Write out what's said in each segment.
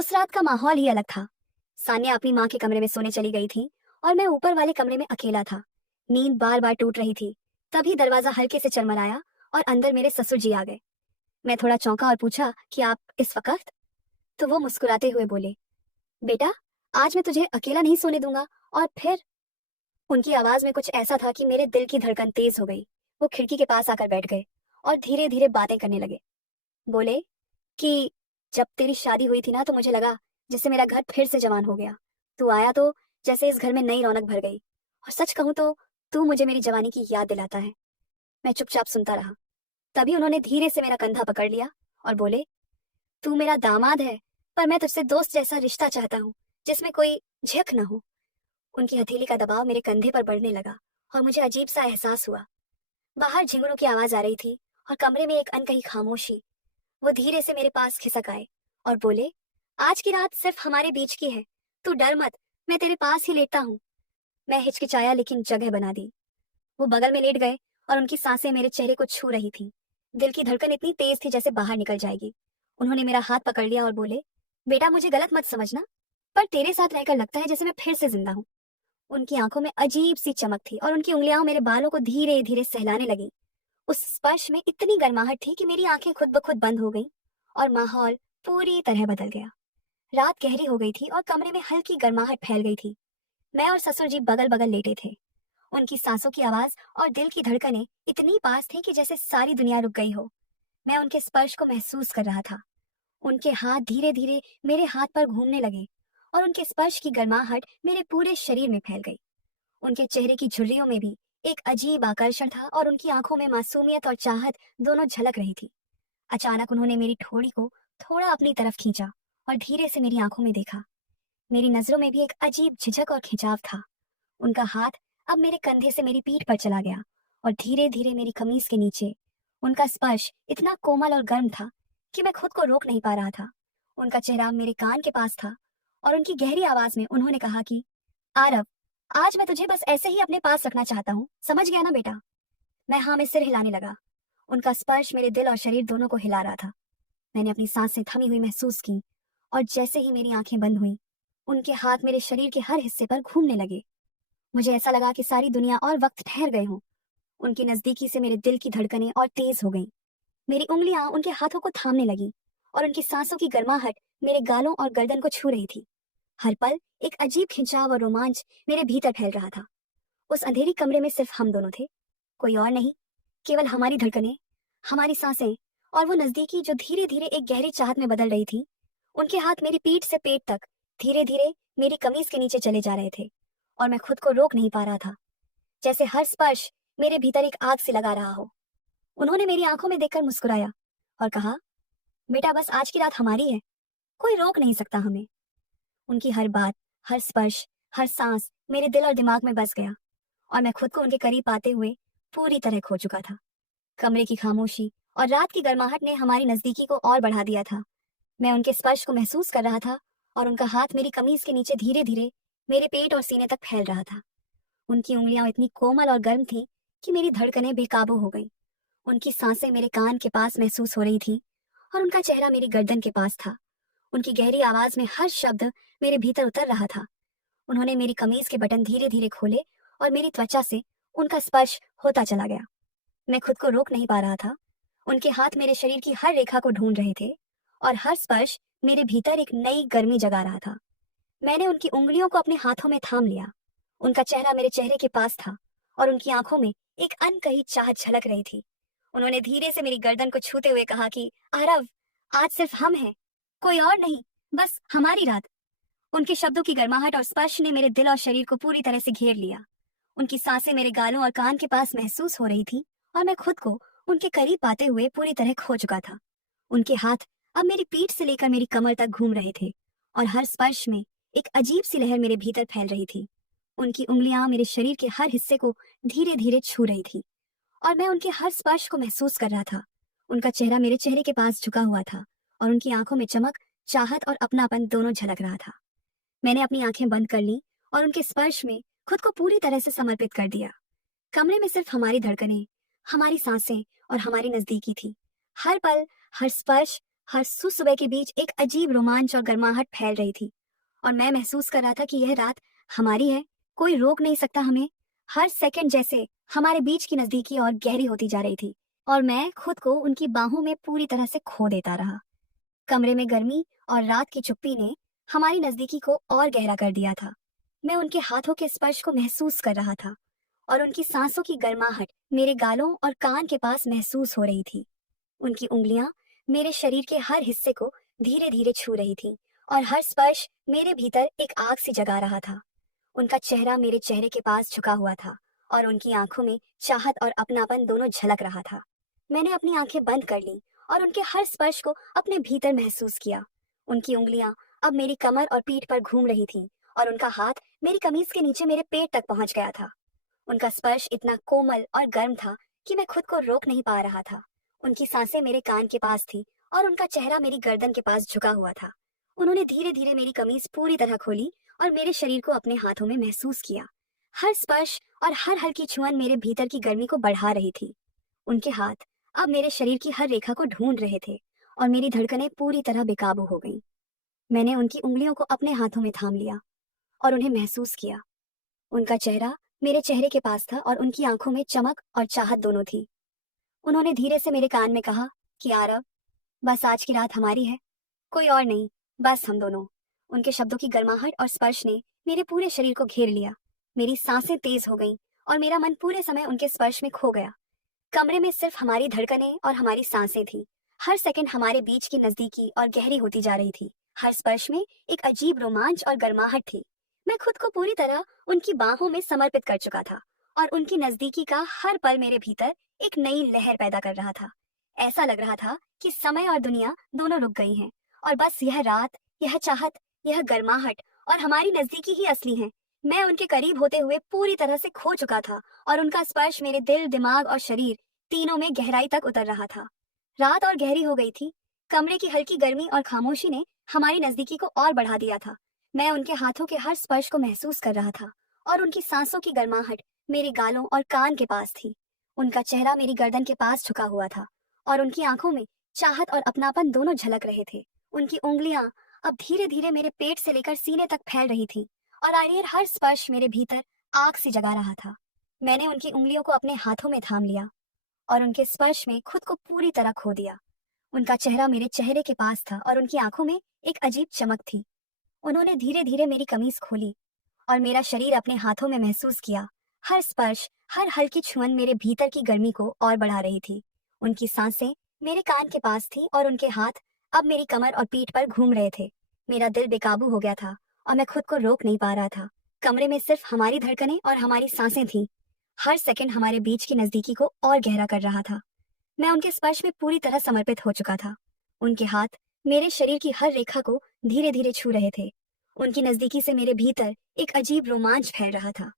उस रात का माहौल ही अलग था। सान्या अपनी माँ के कमरे में सोने चली गई थी और मैं ऊपर वाले कमरे में अकेला था। नींद बार बार टूट रही थी। तभी दरवाजा हल्के से चरमराया और अंदर मेरे ससुर जी आ गए। मैं थोड़ा चौंका और पूछा कि आप इस वक्त? तो वो मुस्कुराते हुए बोले, बेटा, आज मैं तुझे अकेला नहीं सोने दूंगा। और फिर उनकी आवाज में कुछ ऐसा था कि मेरे दिल की धड़कन तेज हो गई। वो खिड़की के पास आकर बैठ गए और धीरे धीरे बातें करने लगे। बोले कि जब तेरी शादी हुई थी ना, तो मुझे लगा जैसे मेरा घर फिर से जवान हो गया। तू आया तो जैसे इस घर में नई रौनक भर गई। और सच कहूं तो तू मुझे मेरी जवानी की याद दिलाता है। मैं चुपचाप सुनता रहा। तभी उन्होंने धीरे से मेरा कंधा पकड़ लिया और बोले, तू मेरा दामाद है, पर मैं तुझसे दोस्त जैसा रिश्ता चाहता हूँ, जिसमें कोई झक न हो। उनकी हथेली का दबाव मेरे कंधे पर बढ़ने लगा और मुझे अजीब सा एहसास हुआ। बाहर झिंगुरों की आवाज आ रही थी और कमरे में एक अनकही खामोशी। वो धीरे से मेरे पास खिसक आए और बोले, आज की रात सिर्फ हमारे बीच की है। तू डर मत, मैं तेरे पास ही लेटता हूँ। मैं हिचकिचाया लेकिन जगह बना दी। वो बगल में लेट गए और उनकी सांसें मेरे चेहरे को छू रही थी। दिल की धड़कन इतनी तेज थी जैसे बाहर निकल जाएगी। उन्होंने मेरा हाथ पकड़ लिया और बोले, बेटा, मुझे गलत मत समझना, पर तेरे साथ रहकर लगता है जैसे मैं फिर से जिंदा हूँ। उनकी आंखों में अजीब सी चमक थी और उनकी उंगलियां मेरे बालों को धीरे धीरे सहलाने लगी। उस स्पर्श में इतनी गर्माहट थी कि मेरी आंखें खुद ब खुद बंद हो गईं और माहौल पूरी तरह बदल गया। रात गहरी हो गई थी और कमरे में हल्की गर्माहट फैल गई थी। मैं और ससुर जी बगल बगल लेटे थे। उनकी सांसों की आवाज और दिल की धड़कनें इतनी पास थी कि जैसे सारी दुनिया रुक गई हो। मैं उनके स्पर्श को महसूस कर रहा था। उनके हाथ धीरे धीरे मेरे हाथ पर घूमने लगे और उनके स्पर्श की गर्माहट मेरे पूरे शरीर में फैल गई। उनके चेहरे की झुर्रियों में भी एक अजीब आकर्षण था और उनकी आंखों में मासूमियत और चाहत दोनों झलक रही थी। अचानक उन्होंने मेरी ठोड़ी को थोड़ा अपनी तरफ खींचा और धीरे से मेरी आंखों में देखा। मेरी नजरों में भी एक अजीब झिझक और खिंचाव था। उनका हाथ अब मेरे कंधे से मेरी पीठ पर चला गया और धीरे धीरे मेरी कमीज के नीचे। उनका स्पर्श इतना कोमल और गर्म था कि मैं खुद को रोक नहीं पा रहा था। उनका चेहरा मेरे कान के पास था और उनकी गहरी आवाज में उन्होंने कहा कि आरव, आज मैं तुझे बस ऐसे ही अपने पास रखना चाहता हूँ, समझ गया ना बेटा? मैं हाँ में सिर हिलाने लगा। उनका स्पर्श मेरे दिल और शरीर दोनों को हिला रहा था। मैंने अपनी सांसें थमी हुई महसूस की और जैसे ही मेरी आंखें बंद हुई, उनके हाथ मेरे शरीर के हर हिस्से पर घूमने लगे। मुझे ऐसा लगा कि सारी दुनिया और वक्त ठहर गए हों। उनकी नजदीकी से मेरे दिल की धड़कनें और तेज हो गईं। मेरी उंगलियां उनके हाथों को थामने लगी और उनकी सांसों की गर्माहट मेरे गालों और गर्दन को छू रही थी। हर पल एक अजीब खिंचाव और रोमांच मेरे भीतर फैल रहा था। उस अंधेरी कमरे में सिर्फ हम दोनों थे, कोई और नहीं। केवल हमारी धड़कनें, हमारी सांसें और वो नजदीकी जो धीरे धीरे एक गहरी चाहत में बदल रही थी। उनके हाथ मेरी पीठ से पेट तक धीरे धीरे मेरी कमीज के नीचे चले जा रहे थे और मैं खुद को रोक नहीं पा रहा था, जैसे हर स्पर्श मेरे भीतर एक आग से लगा रहा हो। उन्होंने मेरी आंखों में देखकर मुस्कुराया और कहा, बेटा, बस आज की रात हमारी है, कोई रोक नहीं सकता हमें। उनकी हर बात, हर स्पर्श, हर सांस मेरे दिल और दिमाग में बस गया और मैं खुद को उनके करीब पाते हुए पूरी तरह खो चुका था। कमरे की खामोशी और रात की गर्माहट ने हमारी नजदीकी को और बढ़ा दिया था। मैं उनके स्पर्श को महसूस कर रहा था और उनका हाथ मेरी कमीज के नीचे धीरे धीरे मेरे पेट और सीने तक फैल रहा था। उनकी उंगलियां इतनी कोमल और गर्म थीं कि मेरी धड़कनें बेकाबू हो गईं। उनकी सांसें मेरे कान के पास महसूस हो रही थीं और उनका चेहरा मेरी गर्दन के पास था। उनकी गहरी आवाज में हर शब्द मेरे भीतर उतर रहा था। उन्होंने मेरी कमीज के बटन धीरे धीरे खोले और मेरी त्वचा से उनका स्पर्श होता चला गया। मैं खुद को रोक नहीं पा रहा था। उनके हाथ मेरे शरीर की हर रेखा को ढूंढ रहे थे और हर स्पर्श मेरे भीतर एक नई गर्मी जगा रहा था। मैंने उनकी उंगलियों को अपने हाथों में थाम लिया। उनका चेहरा मेरे चेहरे के पास था और उनकी आंखों में एक अनकही चाहत झलक रही थी। उन्होंने धीरे से मेरी गर्दन को छूते हुए कहा कि आरव, आज सिर्फ हम हैं, कोई और नहीं, बस हमारी रात। उनके शब्दों की गर्माहट और स्पर्श ने मेरे दिल और शरीर को पूरी तरह से घेर लिया। उनकी सांसें मेरे गालों और कान के पास महसूस हो रही थी और मैं खुद को उनके करीब पाते हुए पूरी तरह खो चुका था। उनके हाथ अब मेरी पीठ से लेकर मेरी कमर तक घूम रहे थे और हर स्पर्श में एक अजीब सी लहर मेरे भीतर फैल रही थी। उनकी उंगलियां मेरे शरीर के हर हिस्से को धीरे धीरे छू रही थी और मैं उनके हर स्पर्श को महसूस कर रहा था। उनका चेहरा मेरे चेहरे के पास झुका हुआ था और उनकी आंखों में चमक, चाहत और अपनापन दोनों झलक रहा था। मैंने अपनी आंखें बंद कर ली और उनके स्पर्श में खुद को पूरी तरह से समर्पित कर दिया। कमरे में सिर्फ हमारी धड़कनें, हमारी सांसें और हमारी नजदीकी थी। हर पल, हर स्पर्श, हर सुबह के बीच एक अजीब रोमांच और गर्माहट फैल रही थी और मैं महसूस कर रहा था कि यह रात हमारी है, कोई रोक नहीं सकता हमें। हर सेकंड जैसे हमारे बीच की नजदीकी और गहरी होती जा रही थी और मैं खुद को उनकी बाहों में पूरी तरह से खो देता रहा। कमरे में गर्मी और रात की चुप्पी ने हमारी नजदीकी को और गहरा कर दिया था। मैं उनके हाथों के स्पर्श को महसूस कर रहा था और उनकी सांसों की गर्माहट मेरे गालों और कान के पास महसूस हो रही थी। उनकी उंगलियां मेरे शरीर के हर हिस्से को धीरे धीरे छू रही थी और हर स्पर्श मेरे भीतर एक आग सी जगा रहा था। उनका चेहरा मेरे चेहरे के पास झुका हुआ था और उनकी आंखों में चाहत और अपनापन दोनों झलक रहा था। मैंने अपनी आंखें बंद कर ली और उनके हर स्पर्श को अपने भीतर महसूस किया। उनकी उंगलियां अब मेरी कमर और पीठ पर घूम रही थीं और उनका हाथ मेरी कमीज के नीचे मेरे पेट तक पहुंच गया था। उनका स्पर्श इतना कोमल और गर्म था कि मैं खुद को रोक नहीं पा रहा था। उनकी सांसें मेरे कान के पास थी और उनका चेहरा मेरी गर्दन के पास झुका हुआ था। उन्होंने धीरे धीरे मेरी कमीज पूरी तरह खोली और मेरे शरीर को अपने हाथों में महसूस किया। हर स्पर्श और हर हल्की छुअन मेरे भीतर की गर्मी को बढ़ा रही थी। उनके हाथ अब मेरे शरीर की हर रेखा को ढूंढ रहे थे और मेरी धड़कनें पूरी तरह बेकाबू हो गईं। मैंने उनकी उंगलियों को अपने हाथों में थाम लिया और उन्हें महसूस किया। उनका चेहरा मेरे चेहरे के पास था और उनकी आंखों में चमक और चाहत दोनों थी। उन्होंने धीरे से मेरे कान में कहा कि आरव, बस आज की रात हमारी है, कोई और नहीं, बस हम दोनों। उनके शब्दों की गर्माहट और स्पर्श ने मेरे पूरे शरीर को घेर लिया। मेरी सांसें तेज हो गईं और मेरा मन पूरे समय उनके स्पर्श में खो गया। कमरे में सिर्फ हमारी धड़कनें और हमारी सांसें थी। हर सेकंड हमारे बीच की नजदीकी और गहरी होती जा रही थी। हर स्पर्श में एक अजीब रोमांच और गर्माहट थी। मैं खुद को पूरी तरह उनकी बाहों में समर्पित कर चुका था और उनकी नजदीकी का हर पल मेरे भीतर एक नई लहर पैदा कर रहा था। ऐसा लग रहा था कि समय और दुनिया दोनों रुक गई हैं और बस यह रात, यह चाहत, यह गर्माहट और हमारी नजदीकी ही असली हैं। मैं उनके करीब होते हुए पूरी तरह से खो चुका था और उनका स्पर्श मेरे दिल, दिमाग और शरीर तीनों में गहराई तक उतर रहा था। रात और गहरी हो गई थी। कमरे की हल्की गर्मी और खामोशी ने हमारी नजदीकी को और बढ़ा दिया था। मैं उनके हाथों के हर स्पर्श को महसूस कर रहा था और उनकी सांसों की गर्माहट मेरे गालों और कान के पास थी। उनका चेहरा मेरी गर्दन के पास झुका हुआ था और उनकी आंखों में चाहत और अपनापन दोनों झलक रहे थे। उनकी उंगलियां अब धीरे धीरे मेरे पेट से लेकर सीने तक फैल रही थी और आखिर हर स्पर्श मेरे भीतर आग सी जगा रहा था। मैंने उनकी उंगलियों को अपने हाथों में थाम लिया और उनके स्पर्श में खुद को पूरी तरह खो दिया। उनका चेहरा मेरे चेहरे के पास था और उनकी आंखों में एक अजीब चमक थी। उन्होंने धीरे धीरे मेरी कमीज खोली और मेरा शरीर अपने हाथों में महसूस किया। हर स्पर्श, हर हल्की छुअन मेरे भीतर की गर्मी को और बढ़ा रही थी। उनकी सांसें मेरे कान के पास थी और उनके हाथ अब मेरी कमर और पीठ पर घूम रहे थे। मेरा दिल बेकाबू हो गया था और मैं खुद को रोक नहीं पा रहा था। कमरे में सिर्फ हमारी धड़कनें और हमारी सांसें थीं। हर सेकंड हमारे बीच की नजदीकी को और गहरा कर रहा था। मैं उनके स्पर्श में पूरी तरह समर्पित हो चुका था। उनके हाथ मेरे शरीर की हर रेखा को धीरे धीरे छू रहे थे। उनकी नजदीकी से मेरे भीतर एक अजीब रोमांच फैल रहा था।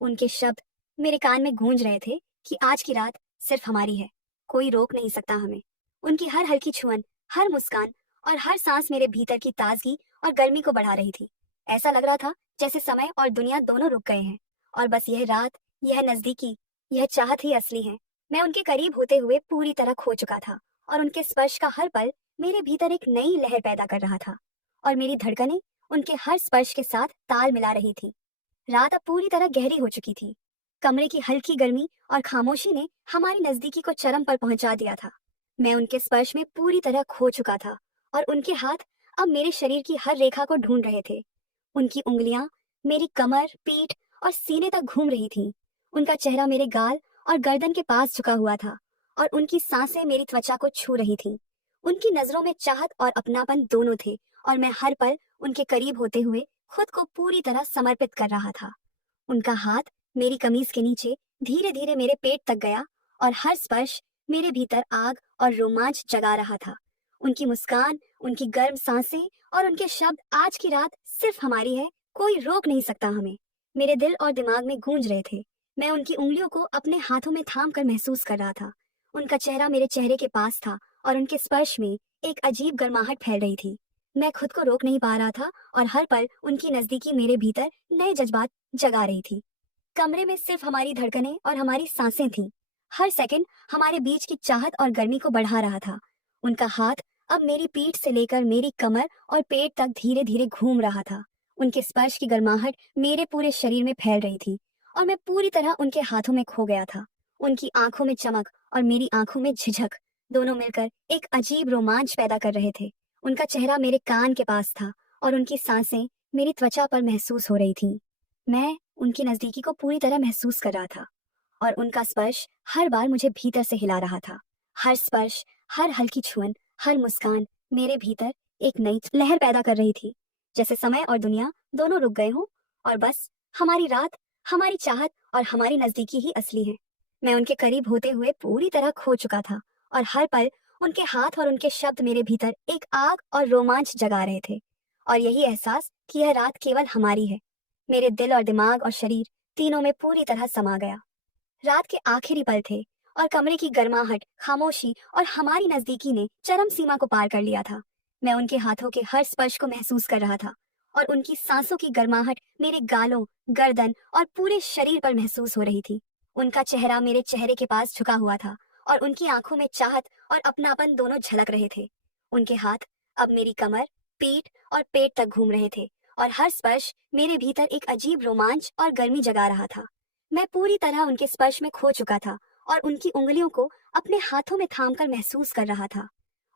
उनके शब्द मेरे कान में गूंज रहे थे कि आज की रात सिर्फ हमारी है, कोई रोक नहीं सकता हमें। उनकी हर हल्की छुअन, हर मुस्कान और हर सांस मेरे भीतर की ताजगी और गर्मी को बढ़ा रही थी। ऐसा लग रहा था जैसे समय और दुनिया दोनों रुक गए हैं और बस यह रात, यह नजदीकी, यह चाहत ही असली है। मैं उनके करीब होते हुए पूरी तरह खो चुका था और उनके स्पर्श का हर पल मेरे भीतर एक नई लहर पैदा कर रहा था और मेरी धड़कनें उनके हर स्पर्श के साथ ताल मिला रही थी। रात अब पूरी तरह गहरी हो चुकी थी। कमरे की हल्की गर्मी और खामोशी ने हमारी नजदीकी को चरम पर पहुंचा दिया था। मैं उनके स्पर्श में पूरी तरह खो चुका था और उनके हाथ अब मेरे शरीर की हर रेखा को ढूंढ रहे थे। उनकी उंगलियां मेरी कमर, पीठ और सीने तक घूम रही थीं। उनका चेहरा मेरे गाल और गर्दन के पास झुका हुआ था और उनकी सांसें मेरी त्वचा को छू रही थीं। उनकी नजरों में चाहत और अपनापन दोनों थे और मैं हर पल उनके करीब होते हुए खुद को पूरी तरह समर्पित कर रहा था। उनका हाथ मेरी कमीज के नीचे धीरे धीरे मेरे पेट तक गया और हर स्पर्श मेरे भीतर आग और रोमांच जगा रहा था। उनकी मुस्कान, उनकी गर्म सांसें और उनके शब्द आज की रात सिर्फ हमारी है, कोई रोक नहीं सकता हमें, मेरे दिल और दिमाग में गूंज रहे थे। मैं उनकी उंगलियों को अपने हाथों में थाम कर महसूस कर रहा था। उनका चेहरा मेरे चेहरे के पास था और उनके स्पर्श में एक अजीब गर्माहट फैल रही थी। मैं खुद को रोक नहीं पा रहा था और हर पल उनकी नजदीकी मेरे भीतर नए जज्बात जगा रही थी। कमरे में सिर्फ हमारी धड़कनें और हमारी सांसें थीं। हर सेकंड हमारे बीच की चाहत और गर्मी को बढ़ा रहा था। उनका हाथ अब मेरी पीठ से लेकर मेरी कमर और पेट तक धीरे धीरे घूम रहा था। उनके स्पर्श की गर्माहट मेरे पूरे शरीर में फैल रही थी और मैं पूरी तरह उनके हाथों में खो गया था। उनकी आंखों में चमक और मेरी आंखों में झिझक दोनों मिलकर एक अजीब रोमांच पैदा कर रहे थे। उनका चेहरा मेरे कान के पास था और उनकी सांसें मेरी त्वचा पर महसूस हो रही थीं। मैं उनकी नजदीकी को पूरी तरह महसूस कर रहा था और उनका स्पर्श हर बार मुझे भीतर से हिला रहा था। हर स्पर्श, हर हल्की छुअन, हर मुस्कान मेरे भीतर एक नई लहर पैदा कर रही थी, जैसे समय और दुनिया दोनों रुक गए हों और बस हमारी रात, हमारी चाहत और हमारी नजदीकी ही असली है। मैं उनके करीब होते हुए पूरी तरह खो चुका था और हर पल उनके हाथ और उनके शब्द मेरे भीतर एक आग और रोमांच जगा रहे थे। और यही एहसास कि यह रात केवल हमारी है, मेरे दिल और दिमाग और शरीर तीनों में पूरी तरह समा गया। रात के आखिरी पल थे और कमरे की गर्माहट, खामोशी और हमारी नजदीकी ने चरम सीमा को पार कर लिया था। मैं उनके हाथों के हर स्पर्श को महसूस कर रहा था और उनकी सांसों की गर्माहट मेरे गालों, गर्दन और पूरे शरीर पर महसूस हो रही थी। उनका चेहरा मेरे चेहरे के पास झुका हुआ था और उनकी आंखों में चाहत और अपनापन दोनों झलक रहे थे। उनके हाथ अब मेरी कमर, पीठ और पेट तक घूम रहे थे और हर स्पर्श मेरे भीतर एक अजीब रोमांच और गर्मी जगा रहा था। मैं पूरी तरह उनके स्पर्श में खो चुका था और उनकी उंगलियों को अपने हाथों में थामकर महसूस कर रहा था।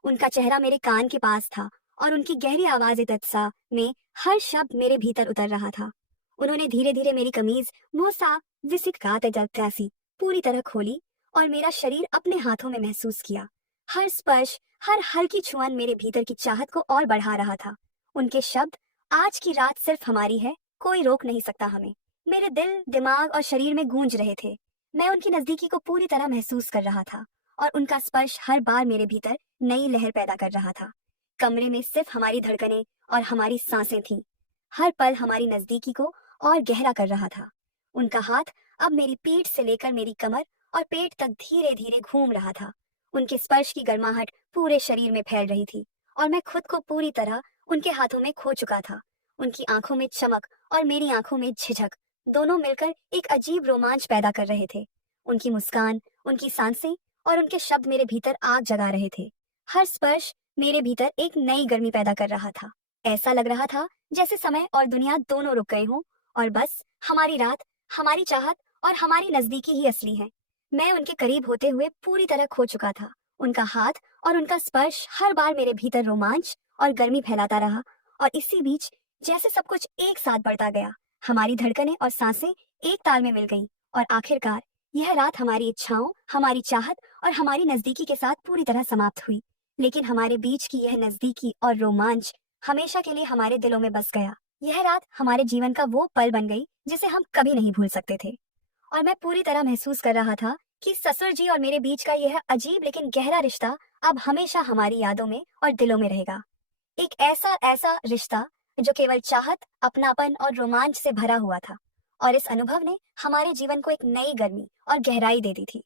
उनका चेहरा मेरे कान के पास था और उनकी गहरी आवाज तत्सा में हर शब्द मेरे भीतर उतर रहा था। उन्होंने धीरे धीरे मेरी कमीज मोसा विसित गाते जैसी पूरी तरह खोली और मेरा शरीर अपने हाथों में महसूस किया। हर स्पर्श, हर हल्की छुअन मेरे भीतर की चाहत को और बढ़ा रहा था। उनके शब्द, आज की रात सिर्फ हमारी है, कोई रोक नहीं सकता हमें, मेरे दिल, दिमाग और शरीर में गूंज रहे थे। मैं उनकी नजदीकी को पूरी तरह महसूस कर रहा था और उनका स्पर्श हर बार मेरे भीतर नई लहर पैदा कर रहा था। कमरे में सिर्फ हमारी धड़कनें और हमारी सांसें थीं। हर पल हमारी नजदीकी को और गहरा कर रहा था। उनका हाथ अब मेरी पीठ से लेकर मेरी कमर और पेट तक धीरे धीरे घूम रहा था। उनके स्पर्श की गर्माहट पूरे शरीर में फैल रही थी और मैं खुद को पूरी तरह उनके हाथों में खो चुका था। उनकी आंखों में चमक और मेरी आंखों में झिझक दोनों मिलकर एक अजीब रोमांच पैदा कर रहे थे। उनकी मुस्कान, उनकी सांसें और उनके शब्द मेरे भीतर आग जगा रहे थे। हर स्पर्श मेरे भीतर एक नई गर्मी पैदा कर रहा था। ऐसा लग रहा था जैसे समय और दुनिया दोनों रुक गए हों और बस हमारी रात, हमारी चाहत और हमारी नजदीकी ही असली है। मैं उनके करीब होते हुए पूरी तरह खो चुका था। उनका हाथ और उनका स्पर्श हर बार मेरे भीतर रोमांच और गर्मी फैलाता रहा और इसी बीच जैसे सब कुछ एक साथ बढ़ता गया। हमारी धड़कनें और सांसें एक ताल में मिल गईं और आखिरकार यह रात हमारी इच्छाओं, हमारी चाहत और हमारी नजदीकी के साथ पूरी तरह समाप्त हुई। लेकिन हमारे बीच की यह नजदीकी और रोमांच हमेशा के लिए हमारे दिलों में बस गया। यह रात हमारे जीवन का वो पल बन गई जिसे हम कभी नहीं भूल सकते थे और मैं पूरी तरह महसूस कर रहा था कि ससुर जी और मेरे बीच का यह अजीब लेकिन गहरा रिश्ता अब हमेशा हमारी यादों में और दिलों में रहेगा। एक ऐसा ऐसा रिश्ता जो केवल चाहत, अपनापन और रोमांच से भरा हुआ था और इस अनुभव ने हमारे जीवन को एक नई गर्मी और गहराई दे दी थी।